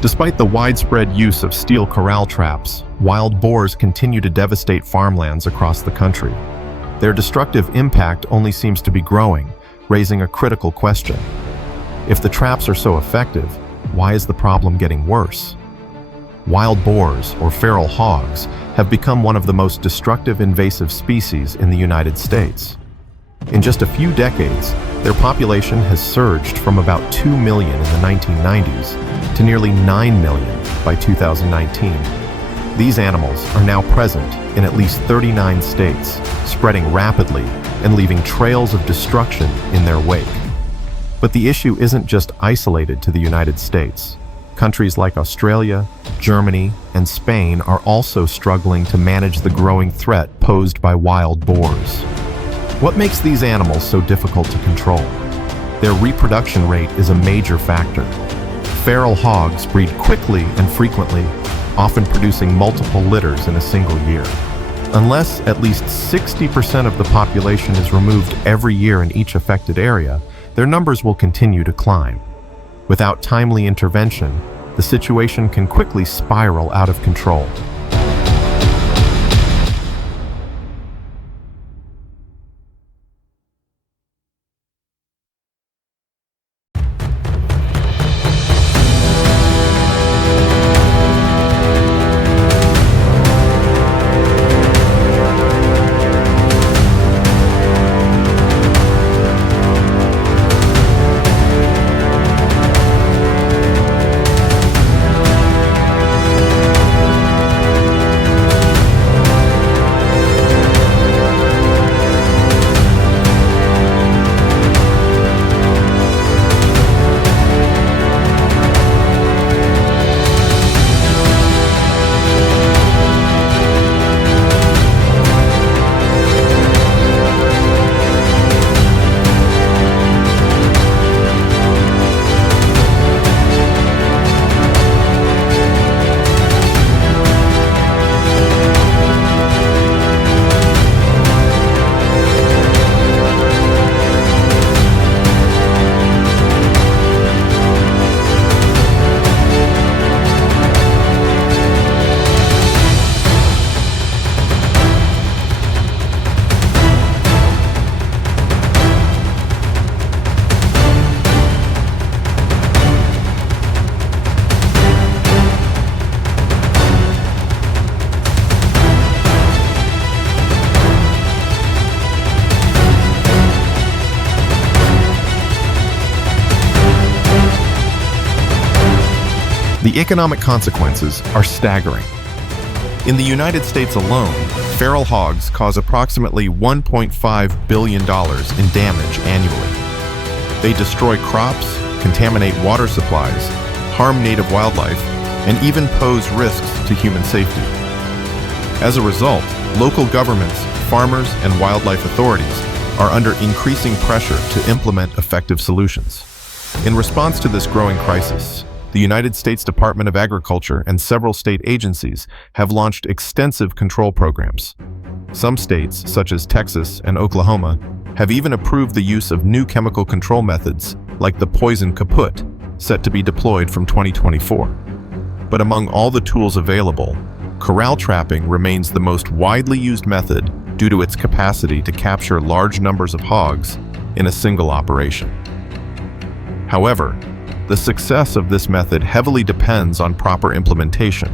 Despite the widespread use of steel corral traps, wild boars continue to devastate farmlands across the country. Their destructive impact only seems to be growing, raising a critical question. If the traps are so effective, why is the problem getting worse? Wild boars, or feral hogs, have become one of the most destructive invasive species in the United States. In just a few decades, their population has surged from about 2 million in the 1990s to nearly 9 million by 2019. These animals are now present in at least 39 states, spreading rapidly and leaving trails of destruction in their wake. But the issue isn't just isolated to the United States. Countries like Australia, Germany, and Spain are also struggling to manage the growing threat posed by wild boars. What makes these animals so difficult to control? Their reproduction rate is a major factor. Feral hogs breed quickly and frequently, often producing multiple litters in a single year. Unless at least 60% of the population is removed every year in each affected area, their numbers will continue to climb. Without timely intervention, the situation can quickly spiral out of control. The economic consequences are staggering. In the United States alone, feral hogs cause approximately $1.5 billion in damage annually. They destroy crops, contaminate water supplies, harm native wildlife, and even pose risks to human safety. As a result, local governments, farmers, and wildlife authorities are under increasing pressure to implement effective solutions. In response to this growing crisis, the United States Department of Agriculture and several state agencies have launched extensive control programs. Some states, such as Texas and Oklahoma, have even approved the use of new chemical control methods like the poison kaput, set to be deployed from 2024. But among all the tools available, corral trapping remains the most widely used method due to its capacity to capture large numbers of hogs in a single operation. However, the success of this method heavily depends on proper implementation,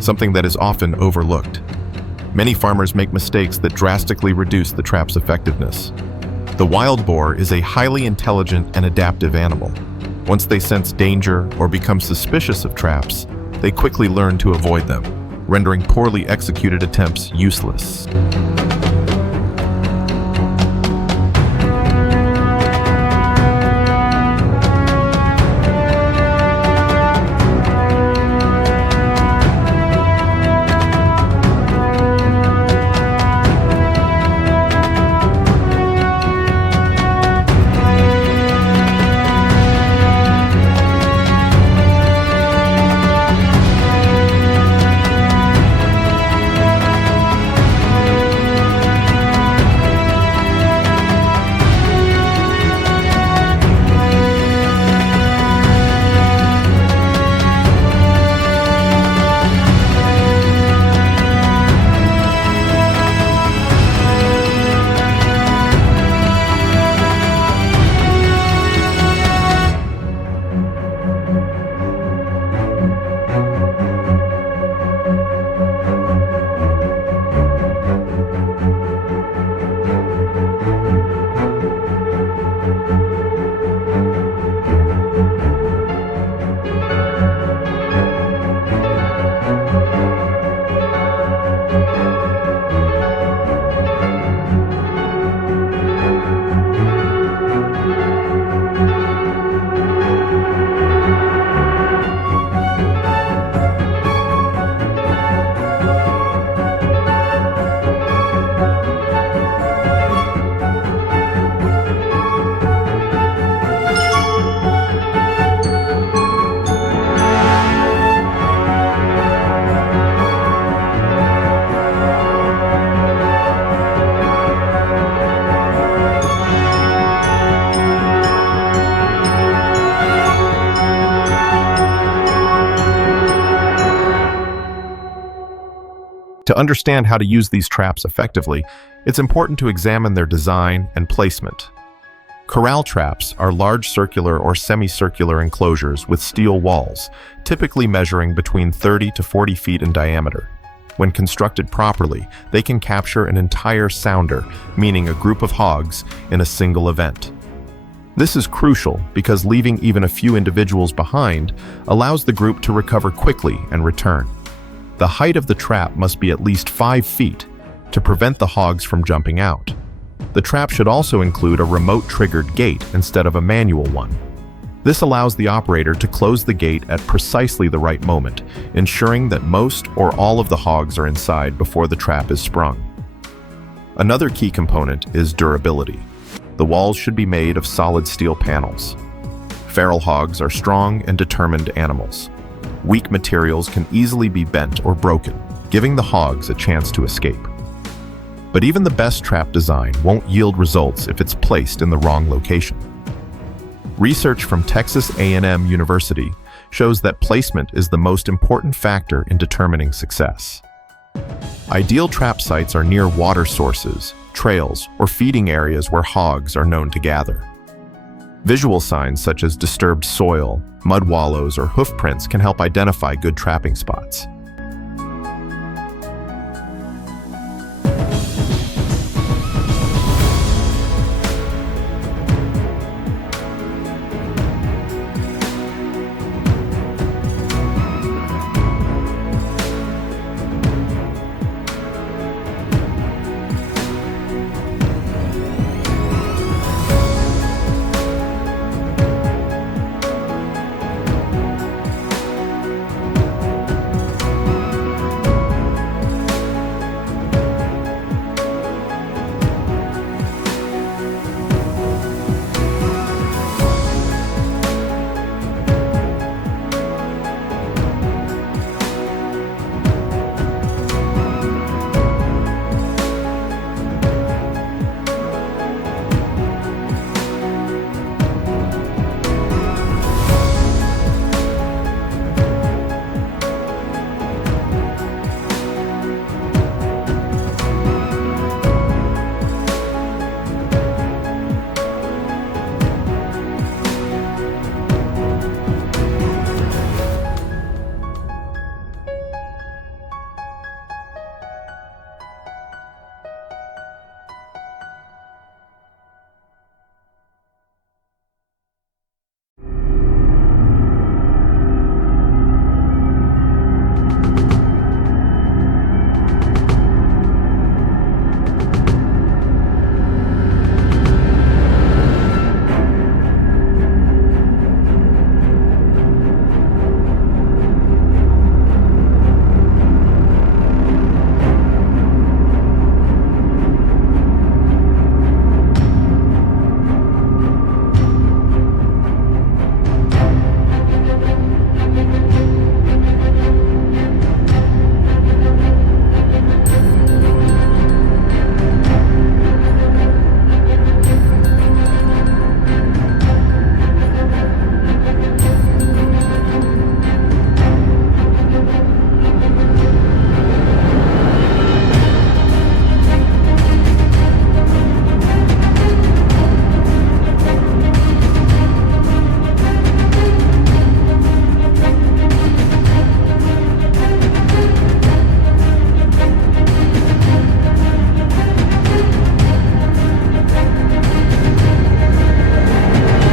something that is often overlooked. Many farmers make mistakes that drastically reduce the trap's effectiveness. The wild boar is a highly intelligent and adaptive animal. Once they sense danger or become suspicious of traps, they quickly learn to avoid them, rendering poorly executed attempts useless. To understand how to use these traps effectively, it's important to examine their design and placement. Corral traps are large circular or semicircular enclosures with steel walls, typically measuring between 30 to 40 feet in diameter. When constructed properly, they can capture an entire sounder, meaning a group of hogs, in a single event. This is crucial because leaving even a few individuals behind allows the group to recover quickly and return. The height of the trap must be at least 5 feet to prevent the hogs from jumping out. The trap should also include a remote-triggered gate instead of a manual one. This allows the operator to close the gate at precisely the right moment, ensuring that most or all of the hogs are inside before the trap is sprung. Another key component is durability. The walls should be made of solid steel panels. Feral hogs are strong and determined animals. Weak materials can easily be bent or broken, giving the hogs a chance to escape. But even the best trap design won't yield results if it's placed in the wrong location. Research from Texas A&M University shows that placement is the most important factor in determining success. Ideal trap sites are near water sources, trails, or feeding areas where hogs are known to gather. Visual signs such as disturbed soil, mud wallows, or hoof prints can help identify good trapping spots.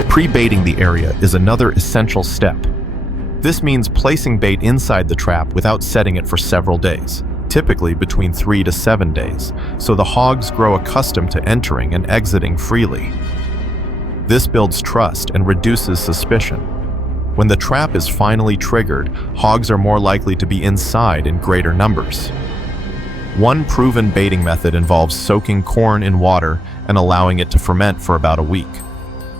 Pre-baiting the area is another essential step. This means placing bait inside the trap without setting it for several days, typically between 3 to 7 days, so the hogs grow accustomed to entering and exiting freely. This builds trust and reduces suspicion. When the trap is finally triggered, hogs are more likely to be inside in greater numbers. One proven baiting method involves soaking corn in water and allowing it to ferment for about a week.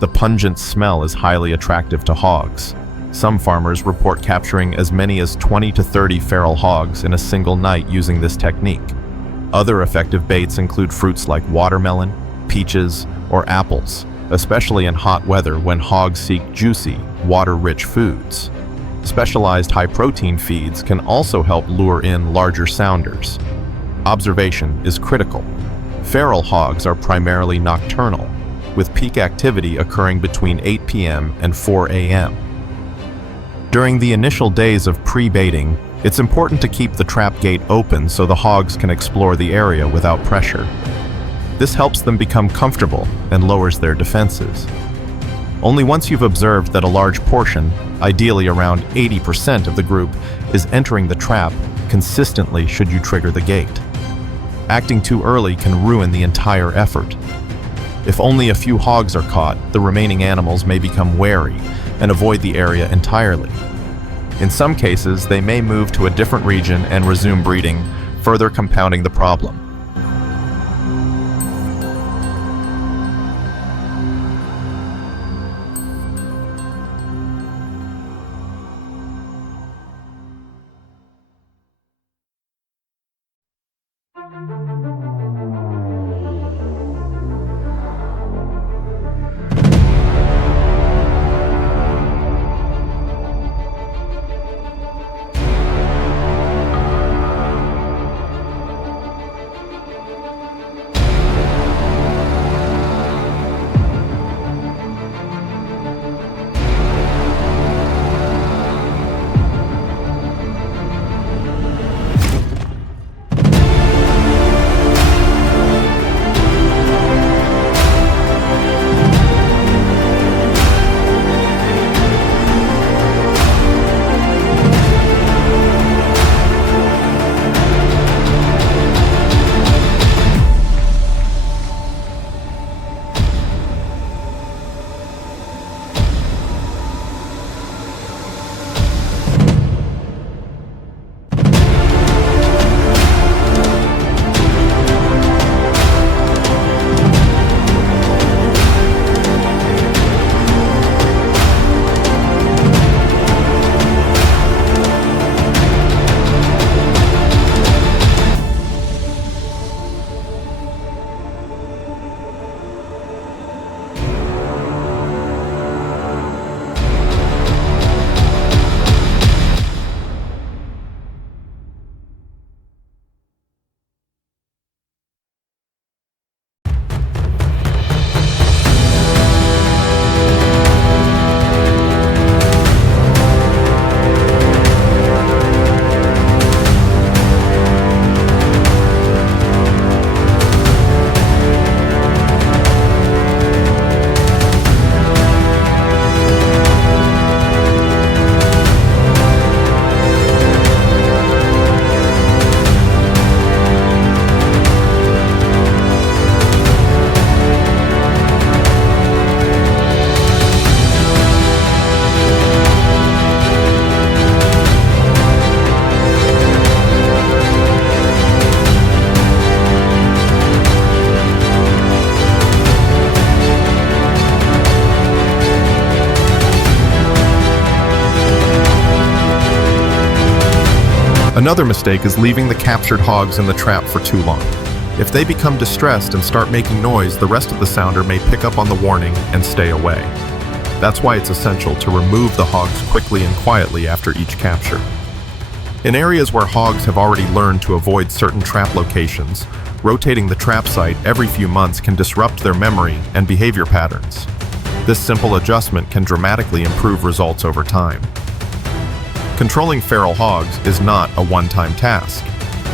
The pungent smell is highly attractive to hogs. Some farmers report capturing as many as 20 to 30 feral hogs in a single night using this technique. Other effective baits include fruits like watermelon, peaches, or apples, especially in hot weather when hogs seek juicy, water-rich foods. Specialized high-protein feeds can also help lure in larger sounders. Observation is critical. Feral hogs are primarily nocturnal, with peak activity occurring between 8 p.m. and 4 a.m. During the initial days of pre-baiting, it's important to keep the trap gate open so the hogs can explore the area without pressure. This helps them become comfortable and lowers their defenses. Only once you've observed that a large portion, ideally around 80% of the group, is entering the trap consistently should you trigger the gate. Acting too early can ruin the entire effort. If only a few hogs are caught, the remaining animals may become wary and avoid the area entirely. In some cases, they may move to a different region and resume breeding, further compounding the problem. Another mistake is leaving the captured hogs in the trap for too long. If they become distressed and start making noise, the rest of the sounder may pick up on the warning and stay away. That's why it's essential to remove the hogs quickly and quietly after each capture. In areas where hogs have already learned to avoid certain trap locations, rotating the trap site every few months can disrupt their memory and behavior patterns. This simple adjustment can dramatically improve results over time. Controlling feral hogs is not a one-time task.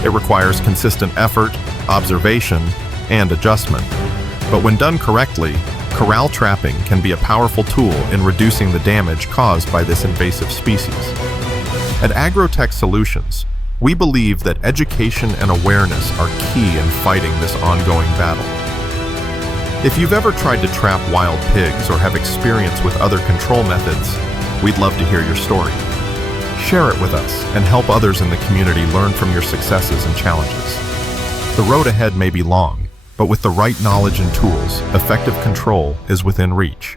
It requires consistent effort, observation, and adjustment. But when done correctly, corral trapping can be a powerful tool in reducing the damage caused by this invasive species. At AgroTech Solutions, we believe that education and awareness are key in fighting this ongoing battle. If you've ever tried to trap wild pigs or have experience with other control methods, we'd love to hear your story. Share it with us and help others in the community learn from your successes and challenges. The road ahead may be long, but with the right knowledge and tools, effective control is within reach.